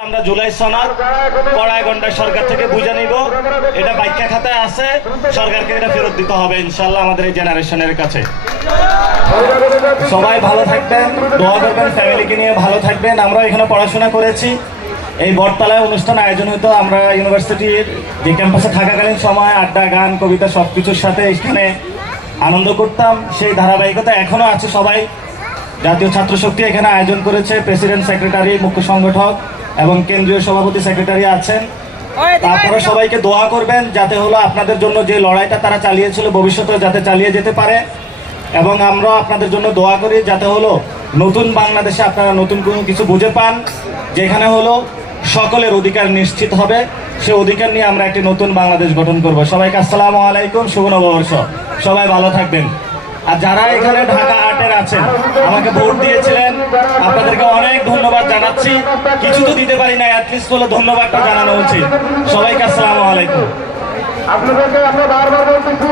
আমরা জুলাই সনদ পড়ায় ঘন্টায় সরকার থেকে বুঝে নিব, এটা ব্যাখ্যা খাতায় আছে, সরকারকে এটা ফেরত দিতে হবে ইনশাল্লাহ আমাদের এই জেনারেশনের কাছে। সবাই ভালো থাকবেন, দোয়া করবেন, ফ্যামিলিকে নিয়ে ভালো থাকবেন। আমরা এখানে পড়াশোনা করেছি, এই বটতলায় অনুষ্ঠান আয়োজন হতো। আমরা ইউনিভার্সিটির যে ক্যাম্পাসে থাকাকালীন সময় আড্ডা, গান, কবিতা সবকিছুর সাথে এখানে আনন্দ করতাম। সেই ধারাবাহিকতা এখনো আছে। সবাই জাতীয় ছাত্র শক্তি এখানে আয়োজন করেছে, প্রেসিডেন্ট, সেক্রেটারি, মুখ্য সংগঠক এবং কেন্দ্রীয় সভাপতি, সেক্রেটারি আছেন। আপনারা সবাইকে দোয়া করবেন যাতে হলো আপনাদের জন্য যে লড়াইটা তারা চালিয়েছিল ভবিষ্যতে যাতে চালিয়ে যেতে পারে, এবং আমরা আপনাদের জন্য দোয়া করি যাতে হলো নতুন বাংলাদেশে আপনারা নতুন কোনো কিছু বুঝে পান, যেখানে হলো সকলের অধিকার নিশ্চিত হবে। সে অধিকার নিয়ে আমরা একটি নতুন বাংলাদেশ গঠন করব। সবাইকে আসসালামু আলাইকুম, শুভ নববর্ষ। সবাই ভালো থাকবেন। আর যারা এখানে ঢাকা আর্টের আছেন, আমাকে ভোট দিয়েছিলেন, আপনাদেরকে অনেক ধন্যবাদ জানাচ্ছি। কিছু তো দিতে পারি না, অ্যাটলিস্ট হলো ধন্যবাদটা জানানো উচিত। সবাইকে আসসালামু আলাইকুম। আপনাদেরকে আমরা বারবার বলতেছি